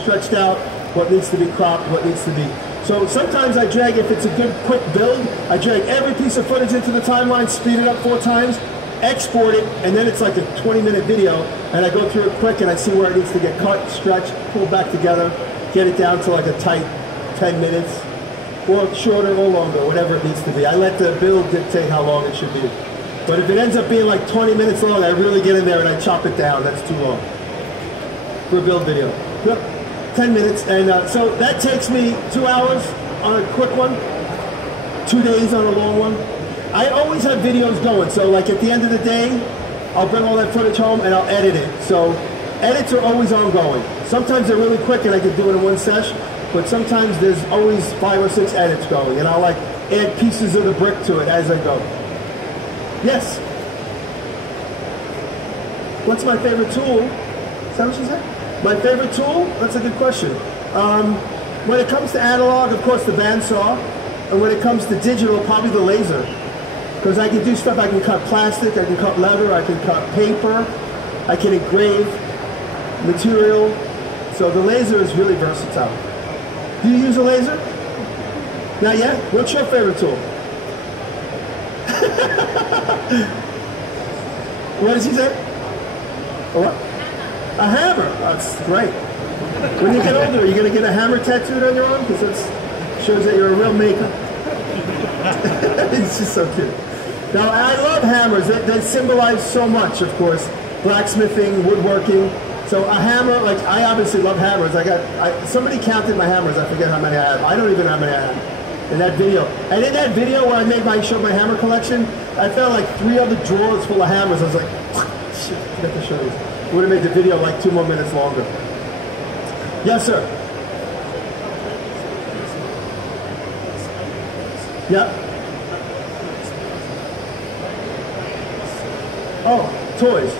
stretched out, what needs to be cropped, what needs to be. So sometimes I drag, if it's a good quick build, I drag every piece of footage into the timeline, speed it up 4 times, export it, and then it's like a 20-minute video, and I go through it quick and I see where it needs to get cut, stretched, pulled back together, get it down to like a tight 10 minutes, or shorter or longer, whatever it needs to be. I let the build dictate how long it should be. But if it ends up being like 20 minutes long, I really get in there and I chop it down. That's too long for a build video. Yep. 10 minutes, and so that takes me 2 hours on a quick one, 2 days on a long one. I always have videos going, so like at the end of the day, I'll bring all that footage home and I'll edit it. So edits are always ongoing. Sometimes they're really quick and I can do it in one sesh, but sometimes there's always 5 or 6 edits going, and I'll like add pieces of the brick to it as I go. Yes? What's my favorite tool? Is that what she said? My favorite tool? That's a good question. When it comes to analog, of course, the bandsaw. And when it comes to digital, probably the laser. Because I can do stuff, I can cut plastic, I can cut leather, I can cut paper, I can engrave material. So the laser is really versatile. Do you use a laser? Not yet? What's your favorite tool? What did she say? What? A hammer. That's great. When you get older, are you going to get a hammer tattooed on your arm? Because that shows that you're a real maker. It's just so cute. Now, I love hammers. They symbolize so much, of course. Blacksmithing, woodworking. So a hammer, like, I obviously love hammers. Somebody counted my hammers. I forget how many I have. I don't even know how many I have in that video. And in that video where I showed my hammer collection, I found like 3 other drawers full of hammers. I was like, shit, I forgot to show these. Would have made the video like 2 more minutes longer. Yes, sir. Yeah. Oh, toys.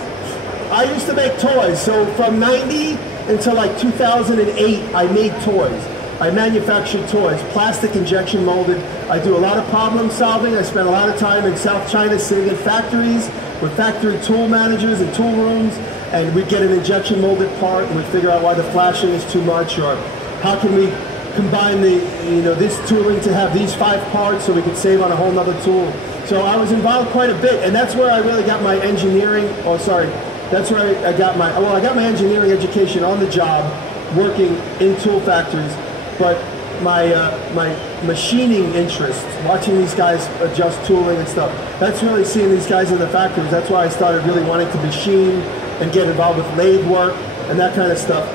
I used to make toys. So from 90 until like 2008, I made toys. I manufactured toys, plastic injection molded. I do a lot of problem solving. I spend a lot of time in South China sitting in factories with factory tool managers and tool rooms, and we'd get an injection molded part and we'd figure out why the flashing is too much, or how can we combine this tooling to have these 5 parts so we could save on a whole nother tool. So I was involved quite a bit, and that's where I really got my engineering, that's where I got my engineering education on the job, working in tool factories. But my machining interest, watching these guys adjust tooling and stuff, that's really seeing these guys in the factories. That's why I started really wanting to machine and get involved with lathe work and that kind of stuff.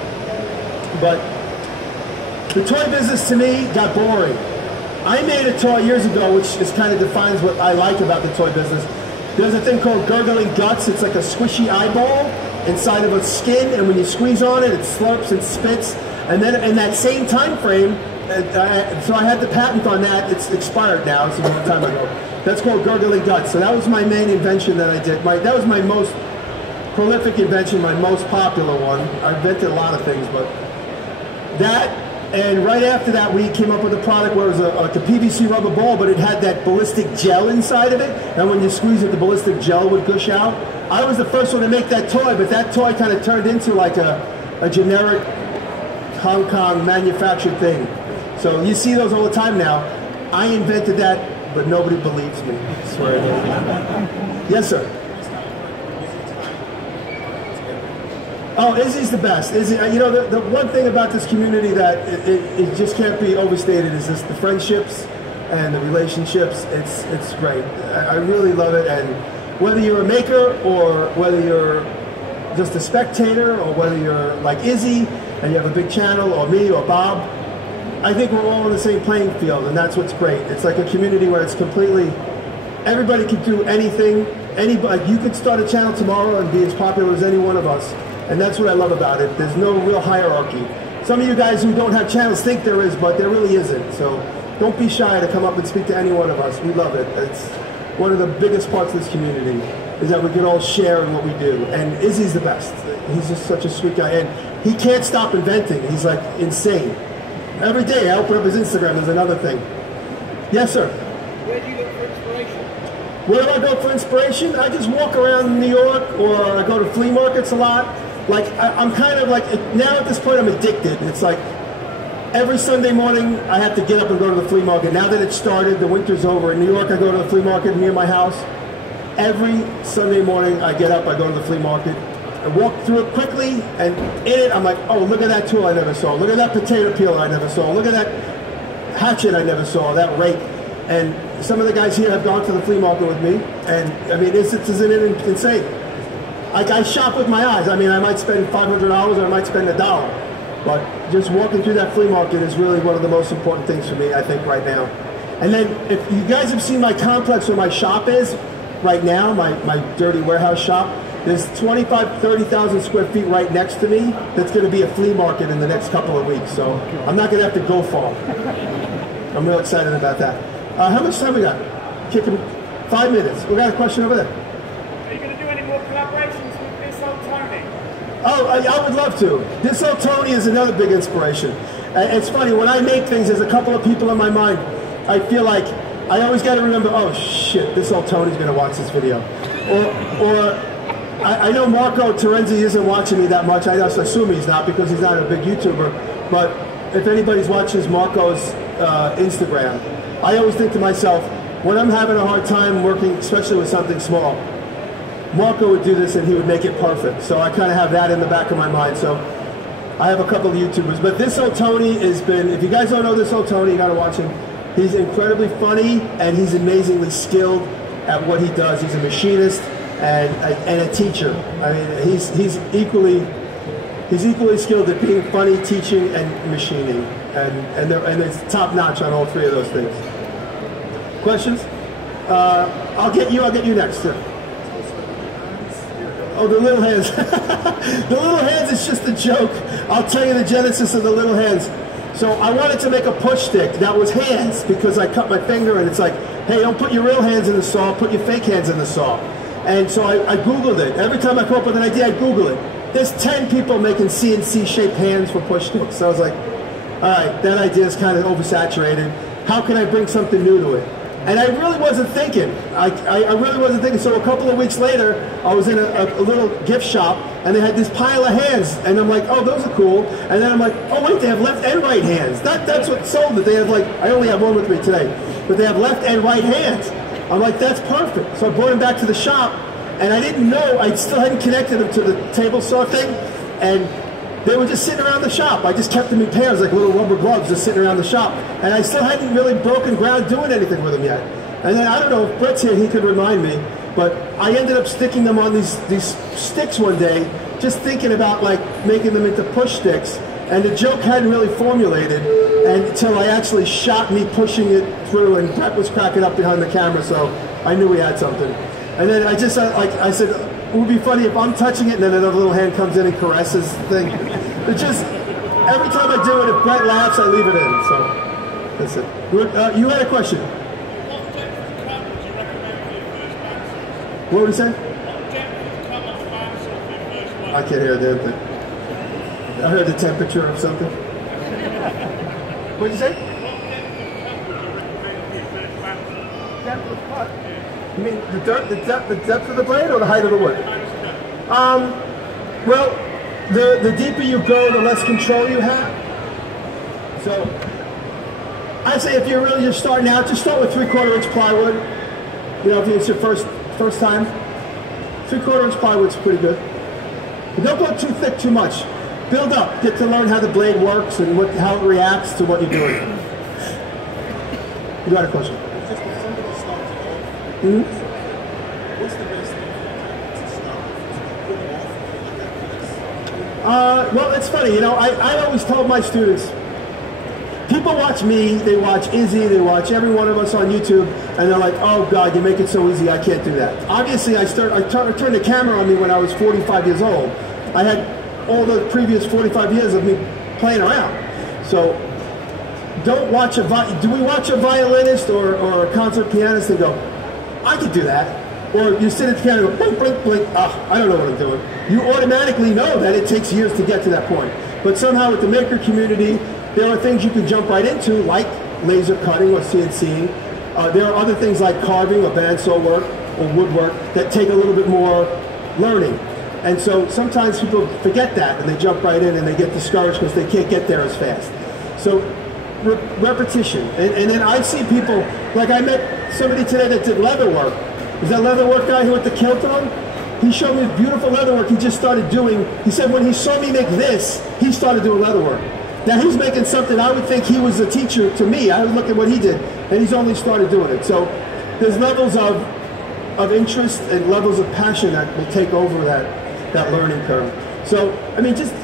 But the toy business to me got boring. I made a toy years ago, which kind of defines what I like about the toy business. There's a thing called Gurgling Ducks. It's like a squishy eyeball inside of a skin, and when you squeeze on it, it slurps and spits. And then in that same time frame, so I had the patent on that. It's expired now. It's a long time ago. That's called Gurgling Ducks. So that was my main invention that I did. That was my most prolific invention, my most popular one. I invented a lot of things, but that, and right after that, we came up with a product where it was like a PVC rubber ball, but it had that ballistic gel inside of it, and when you squeeze it, the ballistic gel would gush out. I was the first one to make that toy, but that toy kind of turned into like a generic Hong Kong manufactured thing. So you see those all the time now. I invented that, but nobody believes me. I swear. Yes, sir. Oh, Izzy's the best. Izzy, the one thing about this community that it just can't be overstated is just the friendships and the relationships. It's great. I really love it. And whether you're a maker or whether you're just a spectator or whether you're like Izzy and you have a big channel, or me or Bob, I think we're all on the same playing field, and that's what's great. It's like a community where it's completely, everybody can do anything. Anybody, you could start a channel tomorrow and be as popular as any one of us. And that's what I love about it. There's no real hierarchy. Some of you guys who don't have channels think there is, but there really isn't. So don't be shy to come up and speak to any one of us. We love it. It's one of the biggest parts of this community, is that we can all share in what we do. And Izzy's the best. He's just such a sweet guy. And he can't stop inventing. He's like insane. Every day I open up his Instagram, there's another thing. Yes, sir? Where do you look for inspiration? Where do I go for inspiration? I just walk around New York, or I go to flea markets a lot. like, I'm kind of like, now at this point I'm addicted. It's like, every Sunday morning I have to get up and go to the flea market. Now that it's started, the winter's over. In New York, I go to the flea market near my house. Every Sunday morning I get up, I go to the flea market. I walk through it quickly, and in it I'm like, oh, look at that tool I never saw. Look at that potato peeler I never saw. Look at that hatchet I never saw, that rake. And some of the guys here have gone to the flea market with me, and I mean, isn't it insane? Like, I shop with my eyes. I mean, I might spend $500 or I might spend $1, but just walking through that flea market is really one of the most important things for me, I think, right now. And then, if you guys have seen my complex where my shop is right now, my dirty warehouse shop, there's 30,000 square feet right next to me that's going to be a flea market in the next couple of weeks, so I'm not going to have to go far. I'm real excited about that. How much time we got? Kicking 5 minutes. We got a question over there. Are you going to do any more collaborations with this old Tony? Oh, I would love to. This old Tony is another big inspiration. It's funny, when I make things, there's a couple of people in my mind. I feel like I always got to remember, oh shit, this old Tony's going to watch this video. Or I know Marco Terenzi isn't watching me that much. I just assume he's not because he's not a big YouTuber. But if anybody's watching Marco's Instagram, I always think to myself, when I'm having a hard time working, especially with something small, Marco would do this and he would make it perfect. So I kind of have that in the back of my mind. So I have a couple of YouTubers. But this old Tony has been, if you guys don't know this old Tony, you got to watch him. He's incredibly funny and he's amazingly skilled at what he does. He's a machinist and a teacher. I mean, he's equally skilled at being funny, teaching, and machining. And it's top notch on all three of those things. Questions? I'll get you next. Sir. Oh, the little hands. The little hands is just a joke. I'll tell you the genesis of the little hands. So I wanted to make a push stick that was hands because I cut my finger and it's like, hey, don't put your real hands in the saw, put your fake hands in the saw. And so I Googled it. Every time I come up with an idea, I Google it. There's 10 people making CNC-shaped hands for push sticks. So I was like, all right, that idea is kind of oversaturated. How can I bring something new to it? And I really wasn't thinking. I really wasn't thinking. So a couple of weeks later, I was in a little gift shop, and they had this pile of hands. And I'm like, oh, those are cool. And then I'm like, oh, wait, they have left and right hands. That's what sold it. They have, like, I only have one with me today. But they have left and right hands. I'm like, that's perfect. So I brought them back to the shop, and I didn't know, I still hadn't connected them to the table saw thing. And they were just sitting around the shop. I just kept them in pairs, like little rubber gloves, just sitting around the shop. And I still hadn't really broken ground doing anything with them yet. And then, I don't know, if Brett's here, he could remind me, but I ended up sticking them on these sticks one day, just thinking about, like, making them into push sticks. And the joke hadn't really formulated until I actually shot me pushing it through, and Brett was cracking up behind the camera, so I knew we had something. And then I just, like, I said, it would be funny if I'm touching it and then another little hand comes in and caresses the thing. It just, every time I do it, if Brett laughs, I leave it in. So, that's it. You had a question? What would you say? I can't hear the thing. I heard the temperature of something. What did you say? Depth of what? You mean the depth of the blade or the height of the wood? Well, the deeper you go, the less control you have. So, I'd say if you're really just starting out, just start with 3/4 inch plywood. You know, if it's your first time, 3/4 inch plywood's pretty good. But don't go too thick too much. Build up. Get to learn how the blade works and how it reacts to what you're doing. You got a question? Just if somebody starts off, what's the best thing to start? To put off? Well, it's funny. You know, I always told my students, people watch me, they watch Izzy, they watch every one of us on YouTube, and they're like, oh God, you make it so easy, I can't do that. Obviously, I turned the camera on me when I was 45 years old. I had all the previous 45 years of me playing around. So, don't watch do we watch a violinist or a concert pianist and go, I could do that? Or you sit at the piano and go, blink, blink, blink, I don't know what I'm doing. You automatically know that it takes years to get to that point. But somehow with the maker community, there are things you can jump right into, like laser cutting or CNCing. There are other things like carving or bandsaw work or woodwork that take a little bit more learning. And so sometimes people forget that and they jump right in and they get discouraged because they can't get there as fast. So repetition. And then I see people, like I met somebody today that did leather work. Is that leather work guy who with the kilt on? He showed me beautiful leather work he just started doing. He said when he saw me make this, he started doing leather work. Now he's making something I would think he was a teacher to me. I would look at what he did, and he's only started doing it. So there's levels of interest and levels of passion that will take over that learning curve. So, I mean, just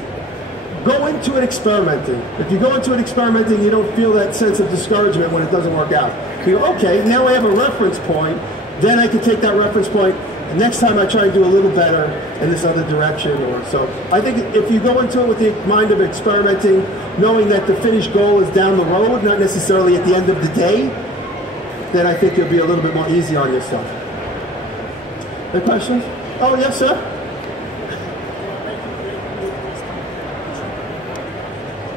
go into it experimenting. If you go into it experimenting, you don't feel that sense of discouragement when it doesn't work out. You go, okay, now I have a reference point, then I can take that reference point, and next time I try and do a little better in this other direction. Or so I think if you go into it with the mind of experimenting, knowing that the finished goal is down the road, not necessarily at the end of the day, then I think you'll be a little bit more easy on yourself. Any questions? Oh, yes, sir?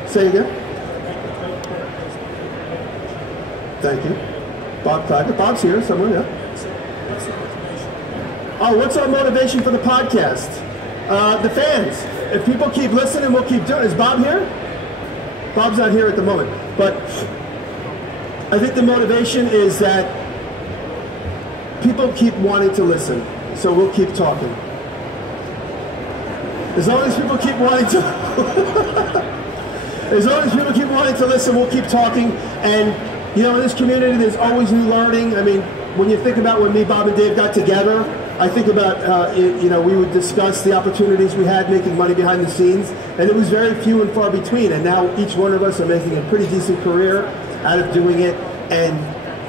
Say again? Thank you. Bob Claggett. Bob's here somewhere, yeah. Oh, what's our motivation for the podcast? The fans. If people keep listening, we'll keep doing it. Is Bob here? Bob's not here at the moment. But I think the motivation is that people keep wanting to listen. So we'll keep talking. As long as people keep wanting to as long as people keep wanting to listen, we'll keep talking. And you know, in this community there's always new learning. I mean, when you think about when me, Bob, and Dave got together, I think about, you know, we would discuss the opportunities we had making money behind the scenes, and it was very few and far between. And now each one of us are making a pretty decent career out of doing it. And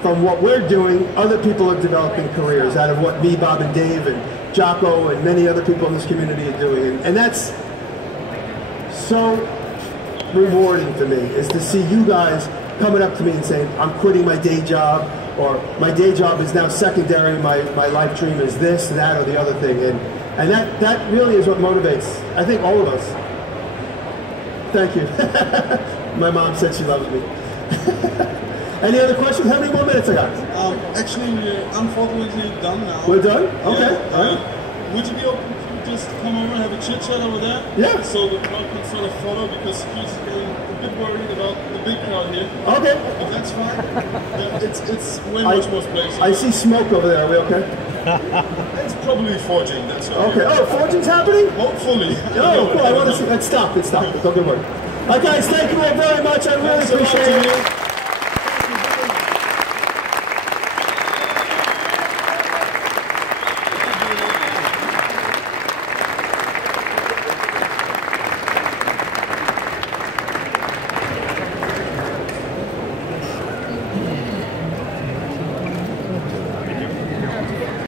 from what we're doing, other people are developing careers out of what me, Bob, and Dave, and Jocko, and many other people in this community are doing. And that's so rewarding to me, is to see you guys coming up to me and saying, I'm quitting my day job, or my day job is now secondary, my life dream is this, that, or the other thing. And that really is what motivates, I think, all of us. Thank you. My mom said she loves me. Any other questions? How many more minutes I got? Actually, we're unfortunately done now. We're done? Okay. Yeah. All right. Would you be open to just come over and have a chit chat over there? Yeah. So the crowd can sort of follow, because he's getting a bit worried about the big crowd here. Okay. If that's fine. It's way much more space. I see smoke over there. Are we okay? It's probably forging. That's all. Okay. Oh, forging's happening? Hopefully. Oh, cool. I want to see. Let's stop. Let's stop. Don't get worried. All right, guys. Thank you all very much. I really appreciate it.